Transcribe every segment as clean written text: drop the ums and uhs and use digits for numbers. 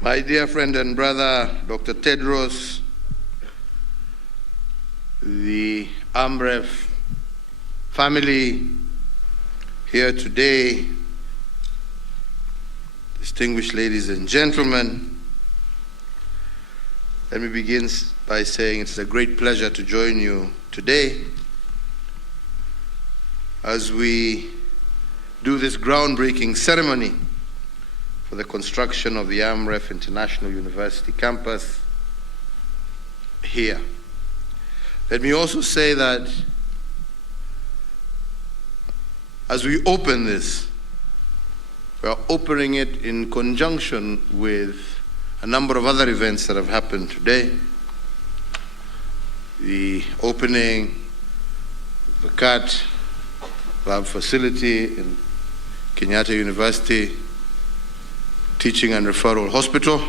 My dear friend and brother, Dr. Tedros, the AMREF family here today, distinguished ladies and gentlemen, let me begin by saying it's a great pleasure to join you today as we do this groundbreaking ceremony for the construction of the AMREF International University campus here. Let me also say that as we open this, we are opening it in conjunction with a number of other events that have happened today. The opening of the CAT lab facility in Kenyatta University Teaching and Referral Hospital,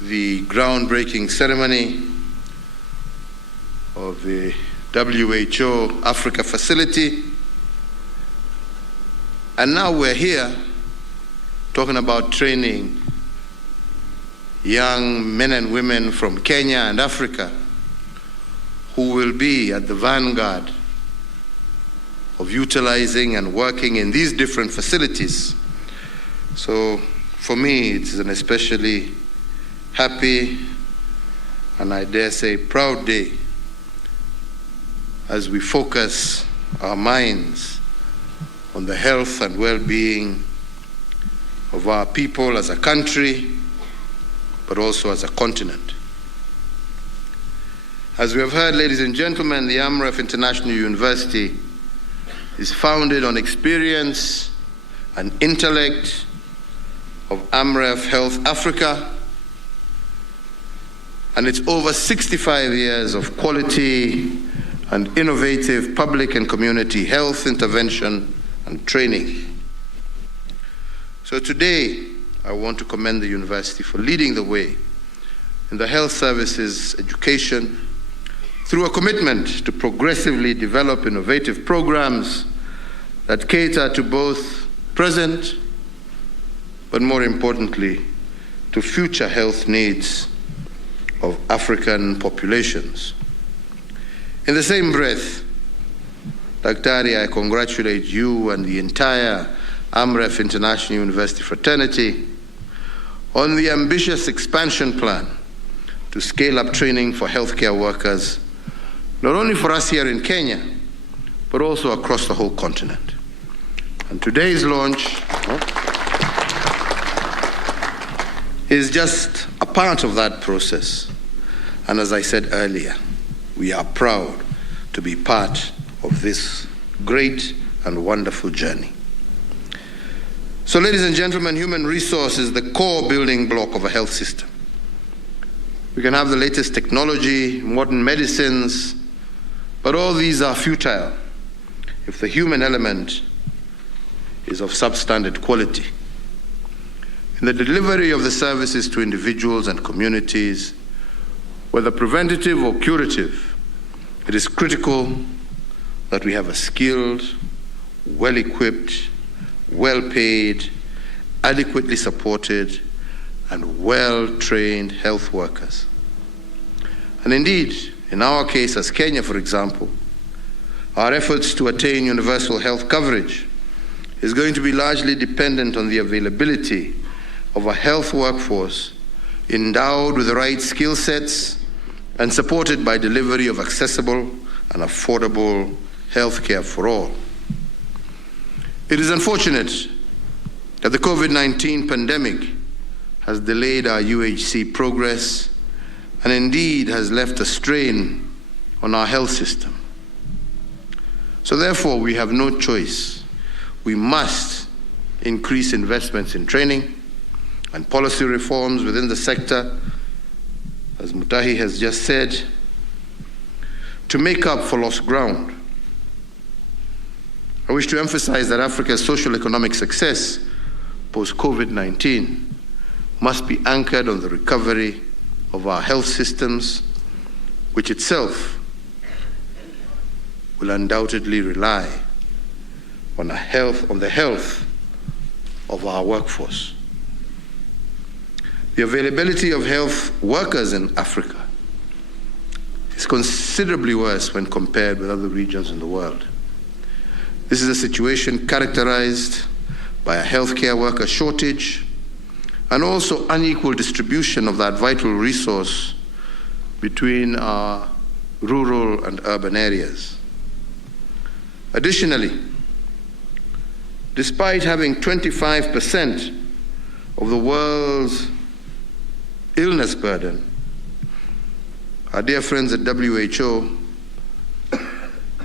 the groundbreaking ceremony of the WHO Africa facility, and now we're here talking about training young men and women from Kenya and Africa who will be at the vanguard of utilizing and working in these different facilities. So for me, it's an especially happy and I dare say proud day as we focus our minds on the health and well-being of our people as a country, but also as a continent. As we have heard, ladies and gentlemen, the AMREF International University is founded on experience and intellect of AMREF Health Africa, and it's over 65 years of quality and innovative public and community health intervention and training. So today, I want to commend the university for leading the way in the health services education through a commitment to progressively develop innovative programs that cater to both present, but more importantly, to future health needs of African populations. In the same breath, Daktari, I congratulate you and the entire AMREF International University fraternity on the ambitious expansion plan to scale up training for healthcare workers, not only for us here in Kenya, but also across the whole continent. And today's launch is just a part of that process. And as I said earlier, we are proud to be part of this great and wonderful journey. So ladies and gentlemen, human resource is the core building block of a health system. We can have the latest technology, modern medicines, but all these are futile if the human element is of substandard quality. In the delivery of the services to individuals and communities, whether preventative or curative, it is critical that we have a skilled, well-equipped, well-paid, adequately supported, and well-trained health workers. And indeed, in our case as Kenya, for example, our efforts to attain universal health coverage is going to be largely dependent on the availability of a health workforce endowed with the right skill sets and supported by delivery of accessible and affordable health care for all. It is unfortunate that the COVID-19 pandemic has delayed our UHC progress and indeed has left a strain on our health system. So therefore, we have no choice. We must increase investments in training and policy reforms within the sector, as Mutahi has just said, to make up for lost ground. I wish to emphasize that Africa's social economic success post-COVID-19 must be anchored on the recovery of our health systems, which itself will undoubtedly rely on the health of our workforce. The availability of health workers in Africa is considerably worse when compared with other regions in the world. This is a situation characterized by a healthcare worker shortage and also unequal distribution of that vital resource between our rural and urban areas. Additionally, despite having 25% of the world's illness burden, our dear friends at WHO,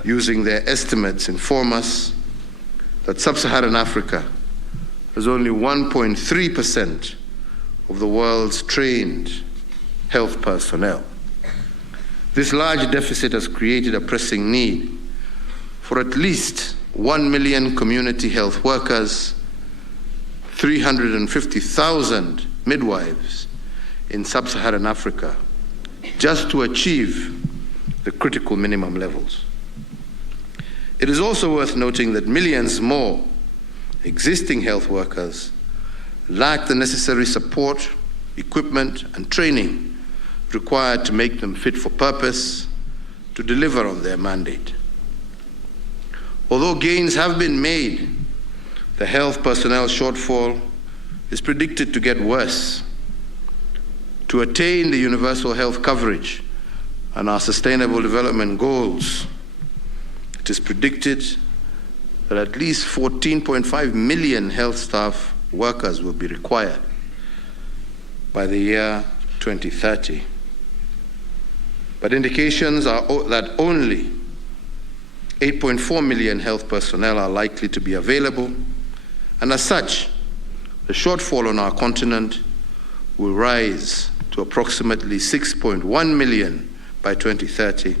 using their estimates, inform us that sub-Saharan Africa has only 1.3% of the world's trained health personnel. This large deficit has created a pressing need for at least 1 million community health workers, 350,000 midwives in sub-Saharan Africa, just to achieve the critical minimum levels. It is also worth noting that millions more existing health workers lack the necessary support, equipment, and training required to make them fit for purpose to deliver on their mandate. Although gains have been made, the health personnel shortfall is predicted to get worse. To attain the universal health coverage and our sustainable development goals, it is predicted that at least 14.5 million health staff workers will be required by the year 2030. But indications are that only 8.4 million health personnel are likely to be available, and as such, the shortfall on our continent will rise to approximately 6.1 million by 2030.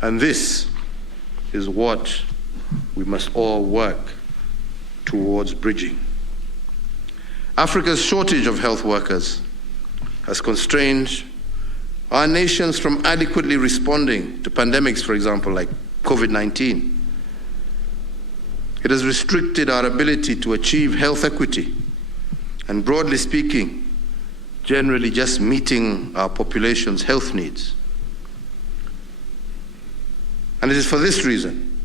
And this is what we must all work towards bridging. Africa's shortage of health workers has constrained our nations from adequately responding to pandemics, for example, like COVID-19. It has restricted our ability to achieve health equity and, broadly speaking, generally just meeting our population's health needs. And it is for this reason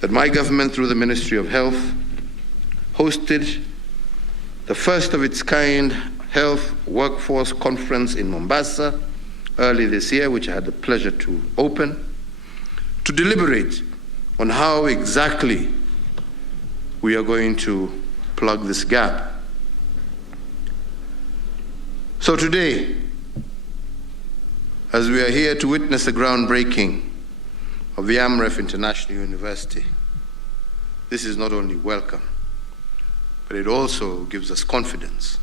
that my government, through the Ministry of Health, hosted the first of its kind Health Workforce Conference in Mombasa early this year, which I had the pleasure to open, to deliberate on how exactly we are going to plug this gap. So today, as we are here to witness the groundbreaking of the AMREF International University, this is not only welcome, but it also gives us confidence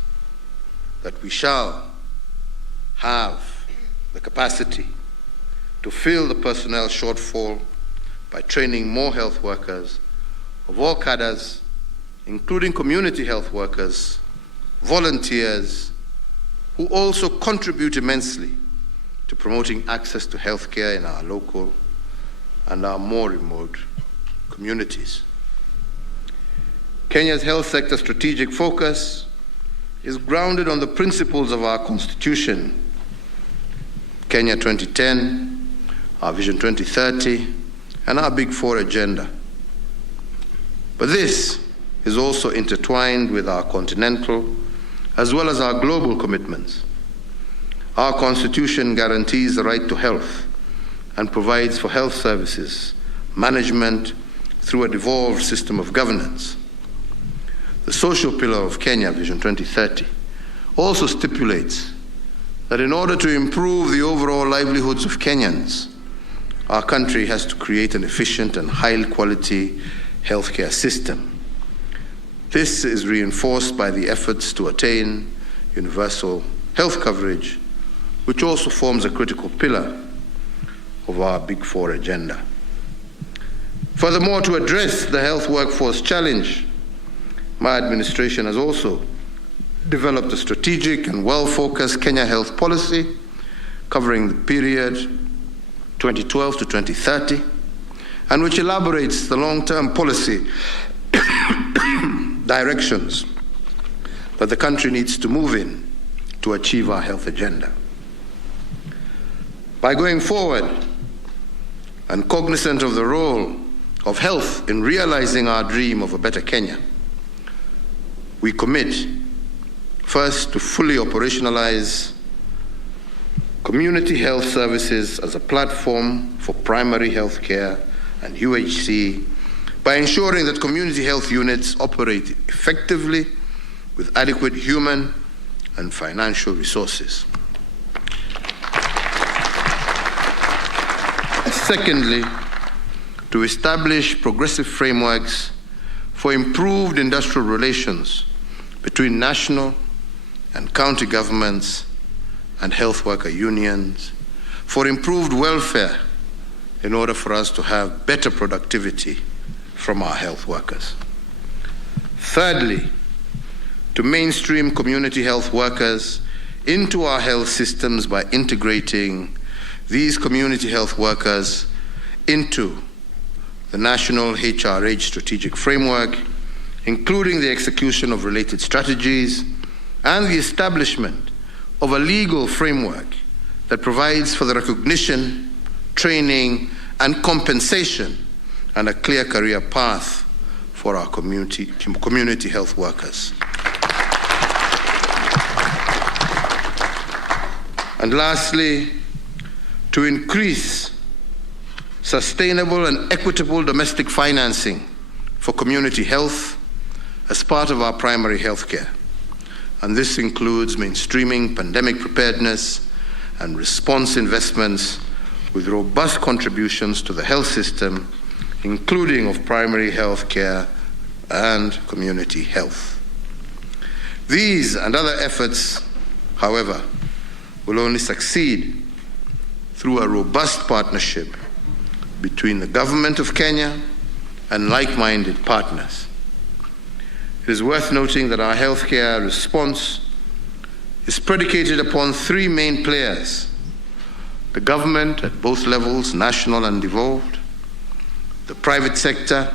that we shall have the capacity to fill the personnel shortfall by training more health workers of all cadres, including community health workers, volunteers, who also contribute immensely to promoting access to healthcare in our local and our more remote communities. Kenya's health sector strategic focus is grounded on the principles of our Constitution, Kenya 2010, our Vision 2030, and our Big Four agenda. But this is also intertwined with our continental as well as our global commitments. Our Constitution guarantees the right to health and provides for health services management through a devolved system of governance. The social pillar of Kenya Vision 2030 also stipulates that in order to improve the overall livelihoods of Kenyans, our country has to create an efficient and high-quality healthcare system. This is reinforced by the efforts to attain universal health coverage, which also forms a critical pillar of our Big Four agenda. Furthermore, to address the health workforce challenge, my administration has also developed a strategic and well-focused Kenya health policy covering the period 2012 to 2030, and which elaborates the long-term policy directions that the country needs to move in to achieve our health agenda. By going forward and cognizant of the role of health in realizing our dream of a better Kenya, we commit first to fully operationalize community health services as a platform for primary health care and UHC by ensuring that community health units operate effectively with adequate human and financial resources. Secondly, to establish progressive frameworks for improved industrial relations between national and county governments and health worker unions, for improved welfare in order for us to have better productivity from our health workers. Thirdly, to mainstream community health workers into our health systems by integrating these community health workers into the National HRH Strategic Framework, including the execution of related strategies and the establishment of a legal framework that provides for the recognition, training, and compensation and a clear career path for our community health workers. And lastly, to increase sustainable and equitable domestic financing for community health as part of our primary health care. And this includes mainstreaming pandemic preparedness and response investments with robust contributions to the health system, including of primary health care and community health. These and other efforts, however, will only succeed through a robust partnership between the government of Kenya and like-minded partners. It is worth noting that our healthcare response is predicated upon three main players: the government at both levels, national and devolved, the private sector,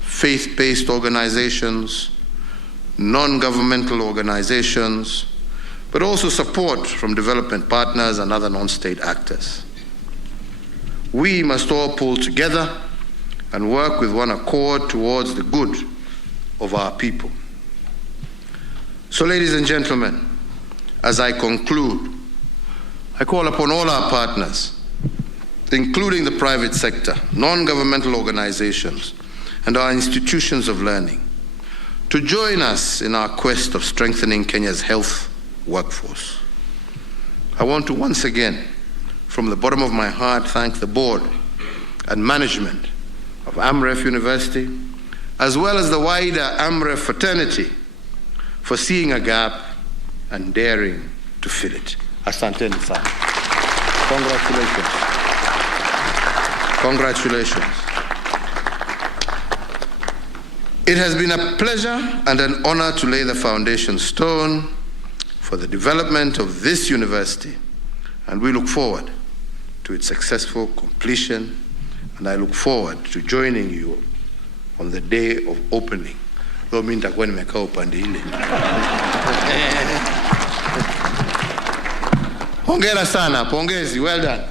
faith-based organizations, non-governmental organizations, but also support from development partners and other non-state actors. We must all pull together and work with one accord towards the good of our people. So, ladies and gentlemen, as I conclude, I call upon all our partners, including the private sector, non-governmental organizations, and our institutions of learning, to join us in our quest of strengthening Kenya's health workforce. I want to once again, from the bottom of my heart, thank the board and management of AMREF University, as well as the wider AMREF fraternity, for seeing a gap and daring to fill it. Asanteni sana. Congratulations. Congratulations. It has been a pleasure and an honor to lay the foundation stone for the development of this university, and we look forward to its successful completion, and I look forward to joining you on the day of opening. Though mimi nitakuwa nimekaa upande ile. Hongera sana, pongezi, well done.